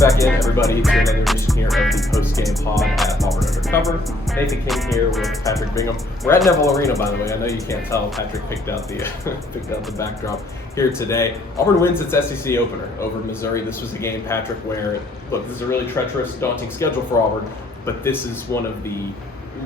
back in, everybody, to another edition here of the Postgame Pod at Auburn Undercover. Nathan King here with Patrick Bingham. We're at Neville Arena, by the way. I know you can't tell. Patrick picked out the backdrop here today. Auburn wins its SEC opener over Missouri. This was a game, Patrick, where, look, this is a really treacherous, daunting schedule for Auburn, but this is one of the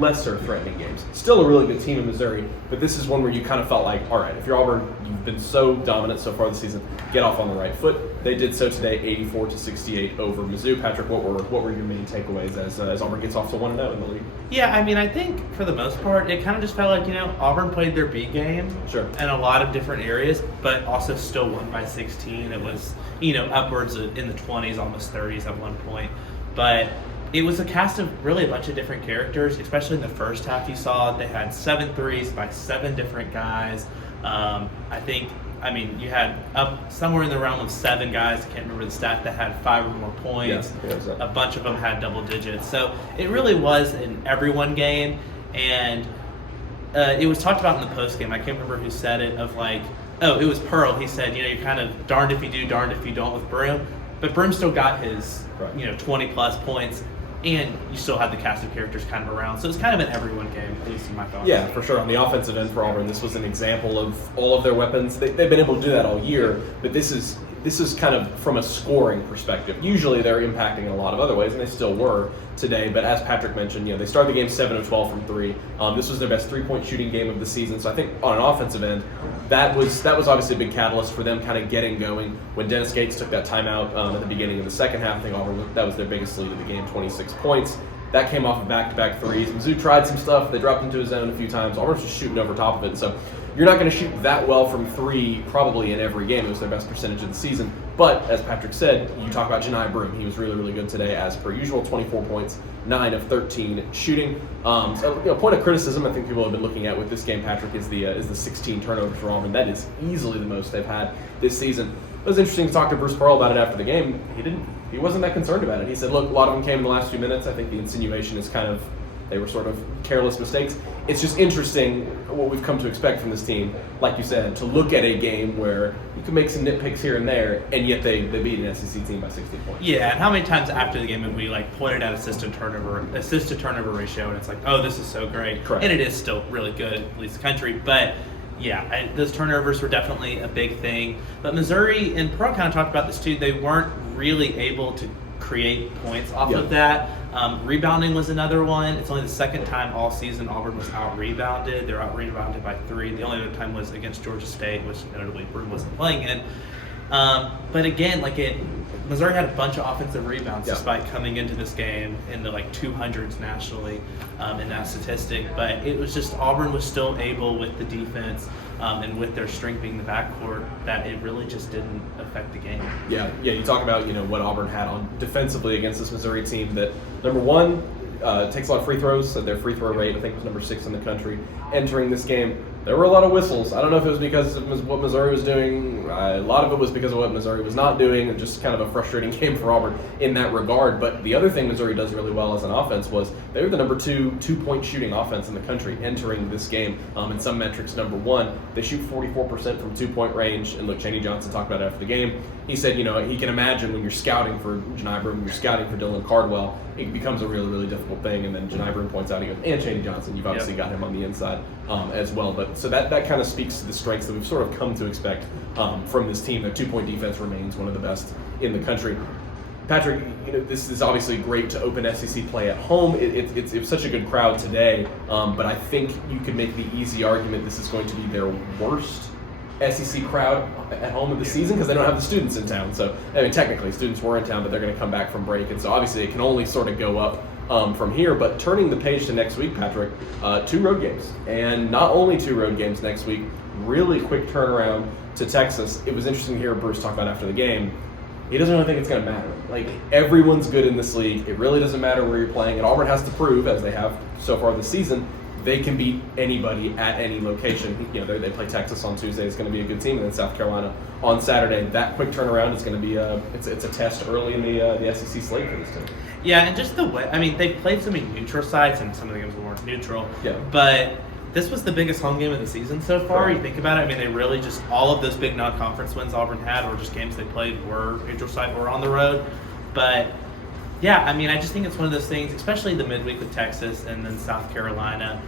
lesser threatening games. Still a really good team in Missouri, but this is one where you kind of felt like, all right, if you're Auburn, you've been so dominant so far this season, get off on the right foot. They did so today, 84-68 over Mizzou. Patrick, what were your main takeaways as Auburn gets off to 1-0 in the league? Yeah, I mean, I think for the most part, it kind of just felt like, Auburn played their B game in a lot of different areas, but also still won by 16. It was, upwards in the 20s, almost 30s at one point. But it was a cast of really a bunch of different characters, especially in the first half. You saw they had 7 threes by 7 different guys. You had up somewhere in the realm of 7 guys, I can't remember the stat, that had 5 or more points. Yeah, a bunch of them had double digits. So it really was an everyone game. And it was talked about in the post game. I can't remember who said it, it was Pearl. He said, you're kind of darned if you do, darned if you don't with Broom. But Broom still got his, 20-plus points. And you still had the cast of characters kind of around. So it's kind of an everyone game, at least in my thoughts. Yeah, for sure. On the offensive end for Auburn, this was an example of all of their weapons. They've been able to do that all year, but this is kind of from a scoring perspective. Usually they're impacting in a lot of other ways, and they still were today. But as Patrick mentioned, they started the game 7 of 12 from 3. This was their best 3-point shooting game of the season. So I think on an offensive end, that was obviously a big catalyst for them kind of getting going. When Dennis Gates took that timeout at the beginning of the second half, I think Auburn, that was their biggest lead of the game, 26 points. That came off of back-to-back threes. Mizzou tried some stuff. They dropped into his zone a few times. Auburn's just shooting over top of it. So you're not going to shoot that well from 3 probably in every game. It was their best percentage of the season. But as Patrick said, you talk about Janai Broom. He was really, really good today as per usual, 24 points, 9 of 13 shooting. Point of criticism I think people have been looking at with this game, Patrick, is the 16 turnovers for Auburn. That is easily the most they've had this season. It was interesting to talk to Bruce Pearl about it after the game. He wasn't that concerned about it. He said, look, a lot of them came in the last few minutes. I think the insinuation is they were sort of careless mistakes. It's just interesting what we've come to expect from this team, like you said, to look at a game where you can make some nitpicks here and there, and yet they beat an SEC team by 16 points. Yeah, and how many times after the game have we pointed at assist to turnover ratio, and it's like, oh, this is so great. Correct. And it is still really good, at least the country, but yeah, those turnovers were definitely a big thing. But Missouri, and Pearl kind of talked about this too, they weren't really able to create points off of that. Rebounding was another one. It's only the second time all season Auburn was out-rebounded. They're out-rebounded by 3. The only other time was against Georgia State, which notably Broom wasn't playing in. But again, Missouri had a bunch of offensive rebounds despite coming into this game in the 200s nationally in that statistic. But it was just Auburn was still able with the defense and with their strength being the backcourt that it really just didn't affect the game. Yeah. You talk about what Auburn had on defensively against this Missouri team that, number one, takes a lot of free throws. So their free throw rate, I think, was number 6 in the country entering this game. There were a lot of whistles. I don't know if it was because of what Missouri was doing. A lot of it was because of what Missouri was not doing, and just kind of a frustrating game for Auburn in that regard. But the other thing Missouri does really well as an offense was they were the number 2 2-point shooting offense in the country entering this game. In some metrics, number 1. They shoot 44% from 2-point range. And look, Chaney Johnson talked about it after the game. He said, he can imagine when you're scouting for Janai Broom, when you're scouting for Dylan Cardwell, it becomes a really, really difficult thing. And then Janai Broom points out, he goes, and Chaney Johnson, you've obviously got him on the inside as well. But so that kind of speaks to the strengths that we've sort of come to expect from this team. Their 2-point defense remains one of the best in the country. Patrick, this is obviously great to open SEC play at home. It was such a good crowd today, but I think you could make the easy argument this is going to be their worst SEC crowd at home of the season because they don't have the students in town. So, technically students were in town, but they're going to come back from break. And so obviously it can only sort of go up from here. But turning the page to next week, Patrick, 2 road games. And not only 2 road games next week, really quick turnaround to Texas. It was interesting to hear Bruce talk about after the game. He doesn't really think it's going to matter. Everyone's good in this league. It really doesn't matter where you're playing. And Auburn has to prove, as they have so far this season, they can beat anybody at any location. They play Texas on Tuesday. It's going to be a good team. And then South Carolina on Saturday. That quick turnaround is going to be it's a test early in the SEC slate for this team. Yeah, and just the way, they played so many neutral sites, and some of the games weren't neutral. Yeah. But this was the biggest home game of the season so far. Right. You think about it, they really just, all of those big non-conference wins Auburn had were just games they played were neutral site or on the road. But yeah, I mean, I just think it's one of those things, especially the midweek with Texas and then South Carolina.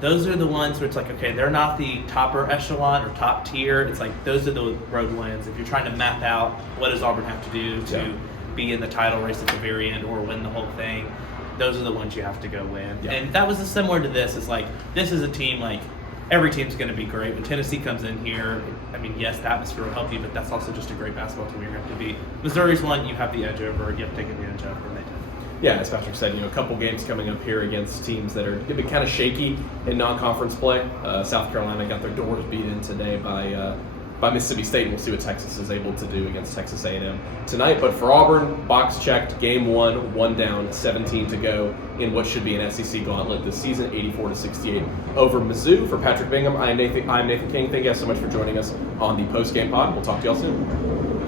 Those are the ones where it's like, okay, they're not the topper echelon or top tier. It's like those are the road wins. If you're trying to map out what does Auburn have to do to be in the title race at the very end or win the whole thing, those are the ones you have to go win. Yeah. And that was similar to this. It's like, this is a team, like, every team's going to be great. When Tennessee comes in here, I mean, yes, the atmosphere will help you, but that's also just a great basketball team you're going to have to beat. Missouri's one you have the edge over. You have to take advantage of, and they did. Yeah, as Patrick said, a couple games coming up here against teams that are going to be kind of shaky in non-conference play. South Carolina got their doors beat in today by Mississippi State. We'll see what Texas is able to do against Texas A&M tonight. But for Auburn, box checked, game one down, 17 to go in what should be an SEC gauntlet this season, 84-68 over Mizzou. For Patrick Bingham, I'm Nathan King. Thank you guys so much for joining us on the Postgame Pod. We'll talk to y'all soon.